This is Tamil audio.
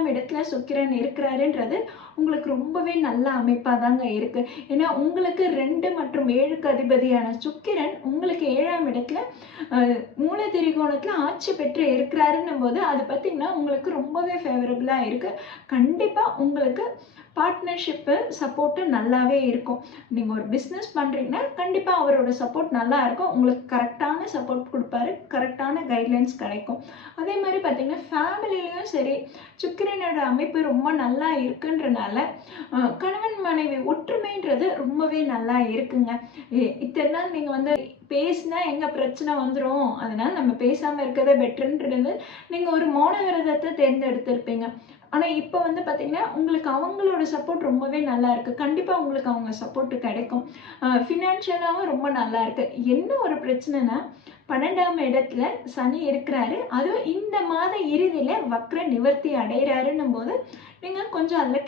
7ஆம் இடத்துல சுக்கிரன் இருக்கிறாருன்றது உங்களுக்கு ரொம்பவே நல்ல அமைப்பாக தாங்க இருக்குது. ஏன்னா உங்களுக்கு 2 மற்றும் 7க்கு அதிபதியான சுக்கிரன் உங்களுக்கு 7ஆம் இடத்துல மூல திரிகோணத்தில் ஆட்சி பெற்று இருக்கிறாருன்னும் போது அது பார்த்திங்கன்னா உங்களுக்கு ரொம்பவே ஃபேவரபுளாக இருக்குது. கண்டிப்பாக உங்களுக்கு பார்ட்னர்ஷிப்பு சப்போர்ட்டு நல்லாவே இருக்கும். நீங்கள் ஒரு பிஸ்னஸ் பண்ணுறீங்கன்னா கண்டிப்பாக அவரோட சப்போர்ட் நல்லா இருக்கும். உங்களுக்கு கரெக்டான சப்போர்ட் கொடுப்பாரு, கரெக்டான கைட்லைன்ஸ் கிடைக்கும். அதே மாதிரி பார்த்திங்கன்னா ஃபேமிலிலையும் சரி சுக்கிரனோட அமைப்பு ரொம்ப நல்லா இருக்குன்றனால கணவன் மனைவி ஒற்றுமைன்றது ரொம்பவே நல்லா இருக்குங்க. இத்தனை நாள் நீங்கள் வந்து பேசினா எங்கே பிரச்சனை வந்துடும், அதனால் நம்ம பேசாமல் இருக்கிறதே பெட்டர்ன்றது நீங்கள் ஒரு மௌன விரதத்தை தேர்ந்தெடுத்திருப்பீங்க. ஆனால் இப்போ வந்து பார்த்திங்கன்னா உங்களுக்கு அவங்களோட சப்போர்ட் ரொம்பவே நல்லா இருக்குது. கண்டிப்பாக உங்களுக்கு அவங்க சப்போர்ட்டு கிடைக்கும். ஃபினான்ஷியலாகவும் ரொம்ப நல்லா இருக்குது. என்ன ஒரு பிரச்சனைனா 12ஆம் இடத்துல சனி இருக்கிறாரு, அதுவும் இந்த மாத இறுதியில் வக்ர நிவர்த்தி அடைகிறாருன்னும் போது நீங்கள் கொஞ்சம் அதில்